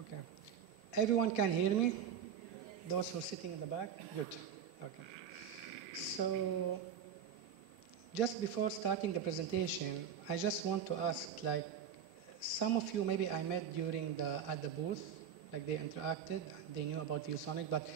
Okay. Everyone can hear me? Those who are sitting in the back? Good. Okay. So, just before starting the presentation, I just want to ask, like, some of you maybe I met during at the booth, like they interacted, they knew about ViewSonic, but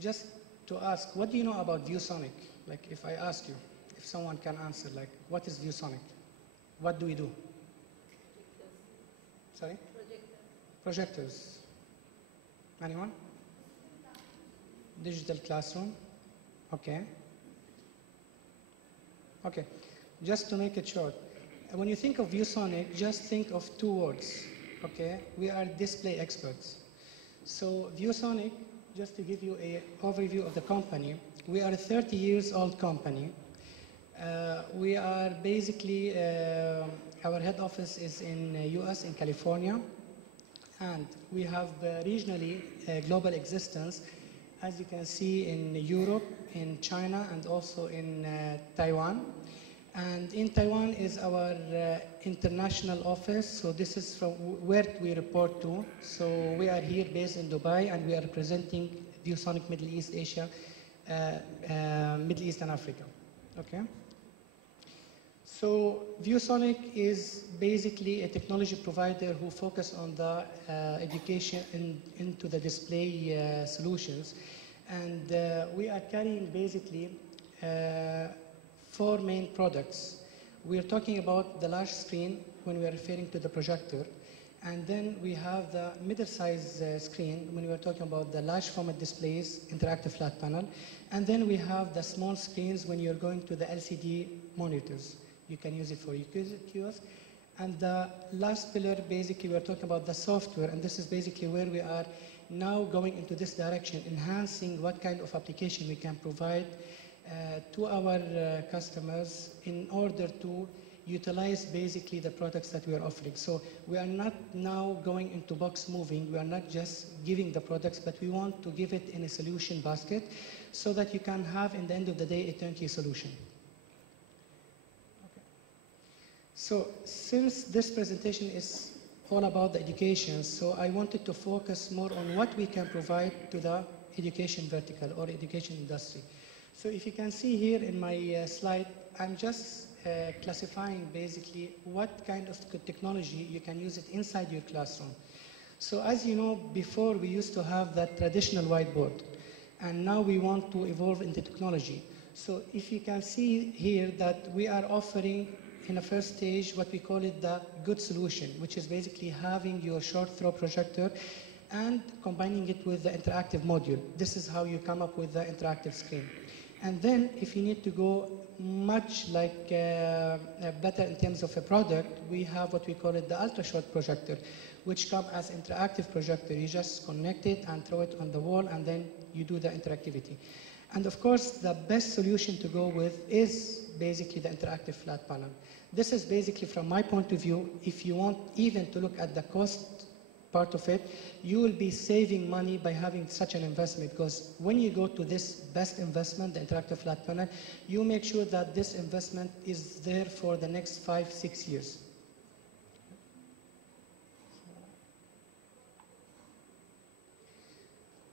just to ask, what do you know about ViewSonic? Like, if I ask you, if someone can answer, like, what is ViewSonic? What do we do? Sorry? Projectors. Anyone? Digital classroom. Okay. Okay. Just to make it short, when you think of ViewSonic, just think of two words. Okay. We are display experts. So ViewSonic, just to give you an overview of the company, we are a 30 years old company. We are basically, our head office is in US, in California. And we have regionally global existence, as you can see, in Europe, in China, and also in Taiwan. And in Taiwan is our international office. So this is from where we report to. So we are here based in Dubai, and we are representing ViewSonic Middle East, Asia, Middle East and Africa. Okay. So ViewSonic is basically a technology provider who focus on the education into the display solutions. And we are carrying basically 4 main products. We are talking about the large screen when we are referring to the projector. And then we have the middle-size screen when we are talking about the large format displays, interactive flat panel. And then we have the small screens when you're going to the LCD monitors. You can use it for your kiosk. And the last pillar, basically, we're talking about the software, and this is basically where we are now going into this direction, enhancing what kind of application we can provide to our customers in order to utilize basically the products that we are offering. So we are not now going into box moving, we are not just giving the products, but we want to give it in a solution basket so that you can have, in the end of the day, a turnkey solution. So since this presentation is all about the education, so I wanted to focus more on what we can provide to the education vertical or education industry. So if you can see here in my slide, I'm just classifying basically what kind of technology you can use it inside your classroom. So as you know, before we used to have that traditional whiteboard, and now we want to evolve into technology. So if you can see here that we are offering in the first stage what we call it the good solution, which is basically having your short throw projector and combining it with the interactive module. This is how you come up with the interactive screen. And then if you need to go much like better in terms of a product, we have what we call it the ultra short projector, which comes as interactive projector. You just connect it and throw it on the wall, and then you do the interactivity. And of course, the best solution to go with is basically the interactive flat panel. This is basically, from my point of view, if you want even to look at the cost part of it, you will be saving money by having such an investment, because when you go to this best investment, the interactive flat panel, you make sure that this investment is there for the next 5-6 years.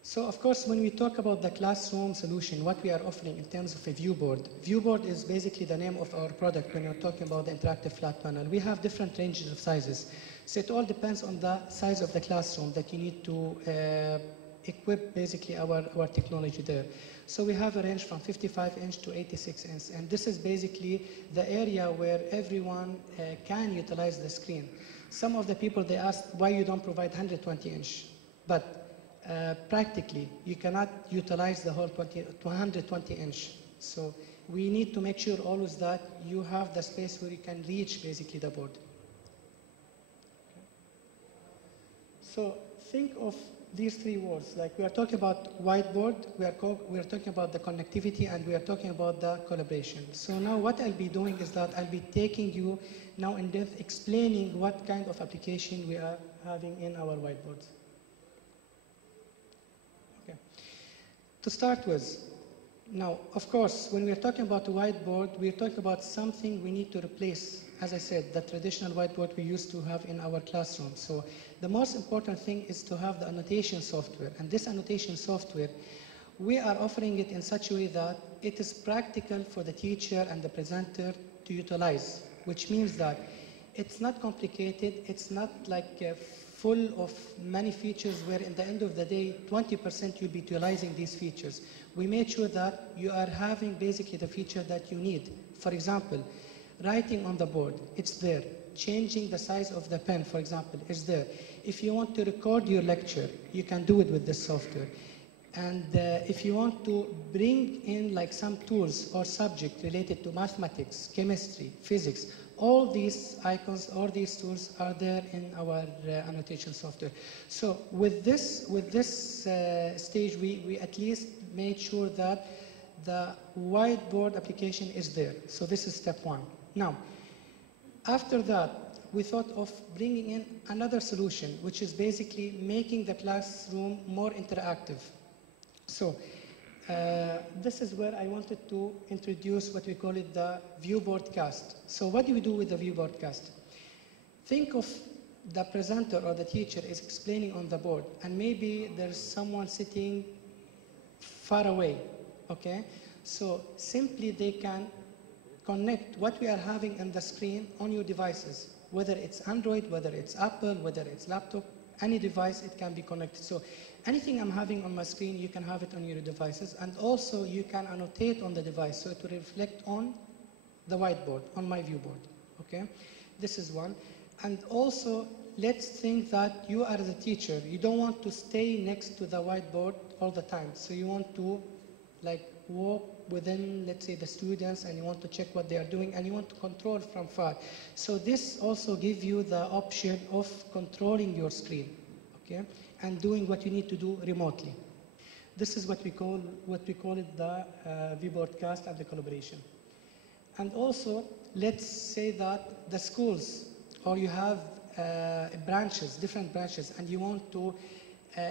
So of course, when we talk about the classroom solution, what we are offering in terms of a viewboard. Viewboard is basically the name of our product when you're talking about the interactive flat panel. We have different ranges of sizes. So it all depends on the size of the classroom that you need to equip basically our technology there. So we have a range from 55-inch to 86-inch. And this is basically the area where everyone can utilize the screen. Some of the people, they ask why you don't provide 120-inch. But practically, you cannot utilize the whole 120-inch. So we need to make sure always that you have the space where you can reach basically the board. Okay. So think of these 3 words. Like we are talking about whiteboard, we are talking about the connectivity, and we are talking about the collaboration. So now what I'll be doing is that I'll be taking you now in depth, explaining what kind of application we are having in our whiteboards. To start with, Now, of course, when we're talking about a whiteboard, we're talking about something we need to replace, as I said, the traditional whiteboard we used to have in our classroom. So the most important thing is to have the annotation software. And this annotation software, we are offering it in such a way that it is practical for the teacher and the presenter to utilize, which means that it's not complicated, it's not like full of many features where in the end of the day, 20% you'll be utilizing these features. We made sure that you are having basically the feature that you need. For example, writing on the board, it's there. Changing the size of the pen, for example, is there. If you want to record your lecture, you can do it with this software. And if you want to bring in like some tools or subject related to mathematics, chemistry, physics, all these icons, all these tools are there in our annotation software. So with this stage, we at least made sure that the whiteboard application is there. So this is step one. Now, after that, we thought of bringing in another solution, which is basically making the classroom more interactive. So this is where I wanted to introduce what we call it the view broadcast. So what do we do with the view broadcast? Think of the presenter or the teacher is explaining on the board, and maybe there's someone sitting far away, okay? So simply they can connect what we are having in the screen on your devices, whether it's Android, whether it's Apple, whether it's laptop, any device, it can be connected. So anything I'm having on my screen, you can have it on your devices. And also you can annotate on the device, so it will reflect on the whiteboard, on my viewboard, okay? This is one. And also, let's think that you are the teacher. You don't want to stay next to the whiteboard all the time. So you want to like walk within, let's say, the students, and you want to check what they are doing, and you want to control from far. So this also gives you the option of controlling your screen, okay, and doing what you need to do remotely. This is what we call it the vBroadcast and the collaboration. And also, let's say that the schools, or you have branches, different branches, and you want to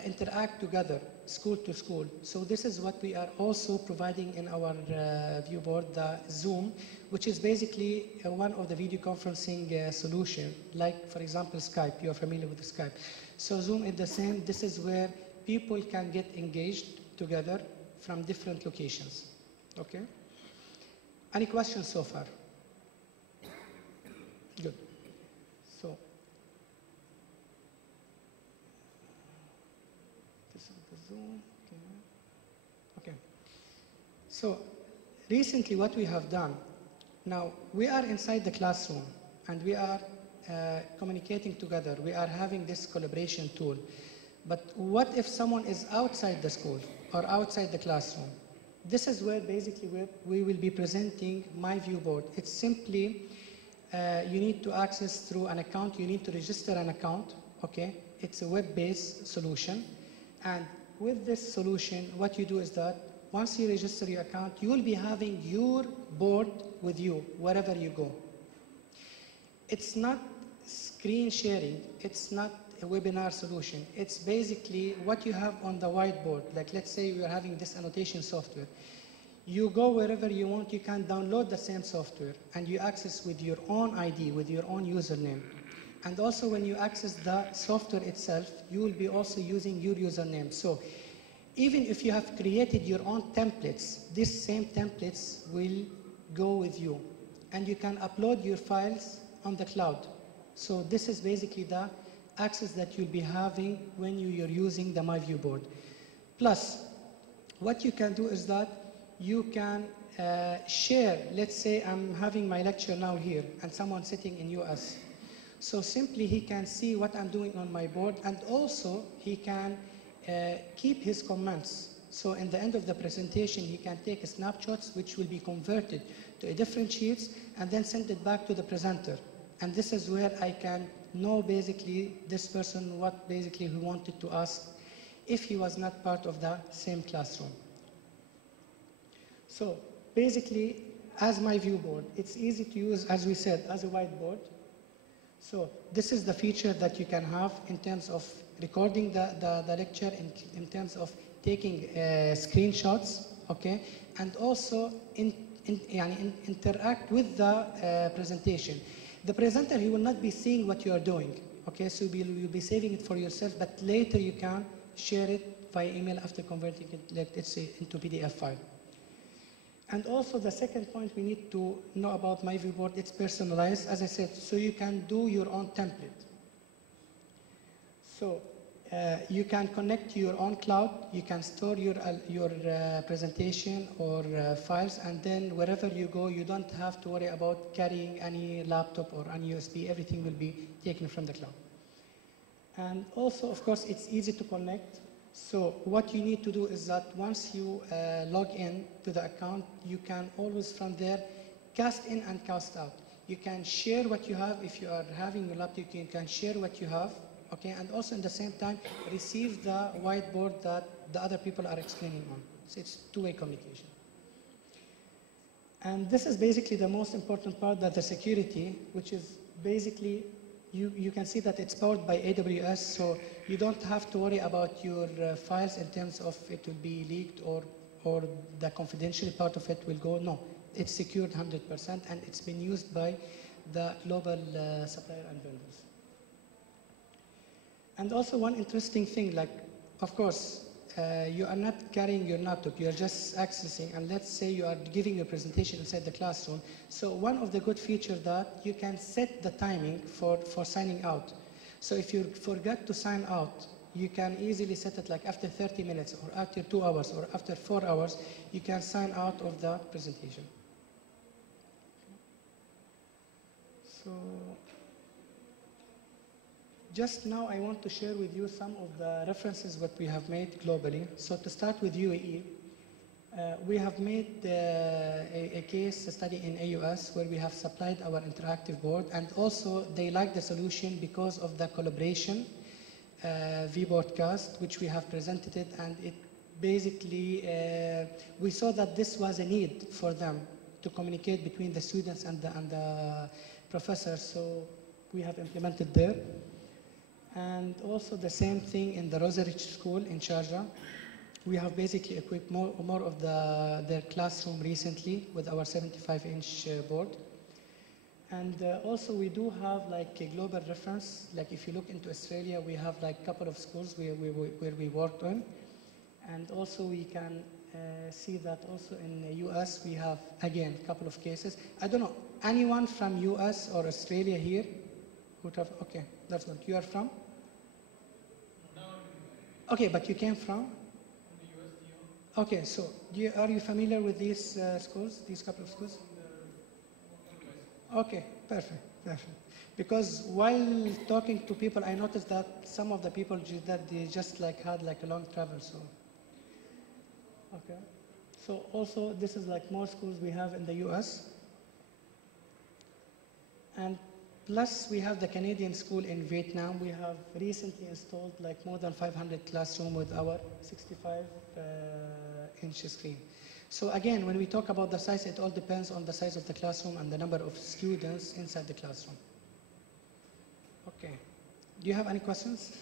interact together, school to school. So this is what we are also providing in our viewboard, the Zoom, which is basically one of the video conferencing solution, like for example Skype. You are familiar with Skype. So Zoom is the same. This is where people can get engaged together from different locations. Okay? Any questions so far? Good. So this is the Zoom. Okay. So recently what we have done, now we are inside the classroom and we are communicating together. We are having this collaboration tool. But what if someone is outside the school or outside the classroom? This is where basically we will be presenting my viewboard. It's simply, you need to access through an account. You need to register an account, okay? It's a web-based solution. And with this solution, what you do is that once you register your account, you will be having your board with you wherever you go. It's not screen sharing. It's not a webinar solution. It's basically what you have on the whiteboard. Like let's say you are having this annotation software. You go wherever you want, you can download the same software and you access with your own ID, with your own username. And also when you access the software itself, you will be also using your username. So even if you have created your own templates, these same templates will go with you. And you can upload your files on the cloud. So this is basically the access that you'll be having when you're using the My View board. Plus, what you can do is that you can share. Let's say I'm having my lecture now here and someone sitting in US. So simply he can see what I'm doing on my board, and also he can keep his comments. So in the end of the presentation, he can take snapshots which will be converted to different sheets and then send it back to the presenter. And this is where I can know basically this person what basically he wanted to ask if he was not part of the same classroom. So basically, as my view board, it's easy to use, as we said, as a whiteboard. So this is the feature that you can have in terms of recording the lecture, in terms of taking screenshots, okay? And also interact with the presentation. The presenter, he will not be seeing what you are doing, okay? So you'll be saving it for yourself, but later you can share it via email after converting it, let's say, into PDF file. And also the second point we need to know about My Viewboard, it's personalized, as I said, so you can do your own template. So you can connect to your own cloud, you can store your presentation or files, and then wherever you go, you don't have to worry about carrying any laptop or any USB, everything will be taken from the cloud. And also, of course, it's easy to connect. So what you need to do is that once you log in to the account, you can always from there cast in and cast out. You can share what you have. If you are having your laptop, you can share what you have, okay? And also in the same time, receive the whiteboard that the other people are explaining on. So it's two-way communication. And this is basically the most important part, that the security, which is basically, you can see that it's powered by AWS, so you don't have to worry about your files in terms of it will be leaked or the confidential part of it will go. No, it's secured 100%, and it's been used by the global supplier and vendors. And also one interesting thing, like, of course, you are not carrying your laptop, you are just accessing, and let's say you are giving your presentation inside the classroom. So one of the good features that you can set the timing for signing out. So if you forget to sign out, you can easily set it like after 30 minutes or after 2 hours or after 4 hours, you can sign out of the presentation. So just now I want to share with you some of the references what we have made globally. So to start with UAE, we have made a case study in AUS where we have supplied our interactive board, and also they like the solution because of the collaboration VBroadcast, which we have presented it, and it basically, we saw that this was a need for them to communicate between the students and the professors, so we have implemented there. And also the same thing in the Rosarich School in Sharjah. We have basically equipped more of their classroom recently with our 75-inch board. And also we do have like a global reference. Like if you look into Australia, we have like a couple of schools where we worked on. And also we can see that also in the US, we have, again, a couple of cases. I don't know, anyone from US or Australia here? Okay, that's good. You are from? Okay, but you came from? Okay, so are you familiar with these schools, these couple of schools? Okay, perfect. Because while talking to people, I noticed that some of the people that they just like had like a long travel, so. Okay, so also this is like more schools we have in the US. And plus, we have the Canadian school in Vietnam. We have recently installed like more than 500 classrooms with our 65-inch screen. So again, when we talk about the size, it all depends on the size of the classroom and the number of students inside the classroom. Okay. Do you have any questions?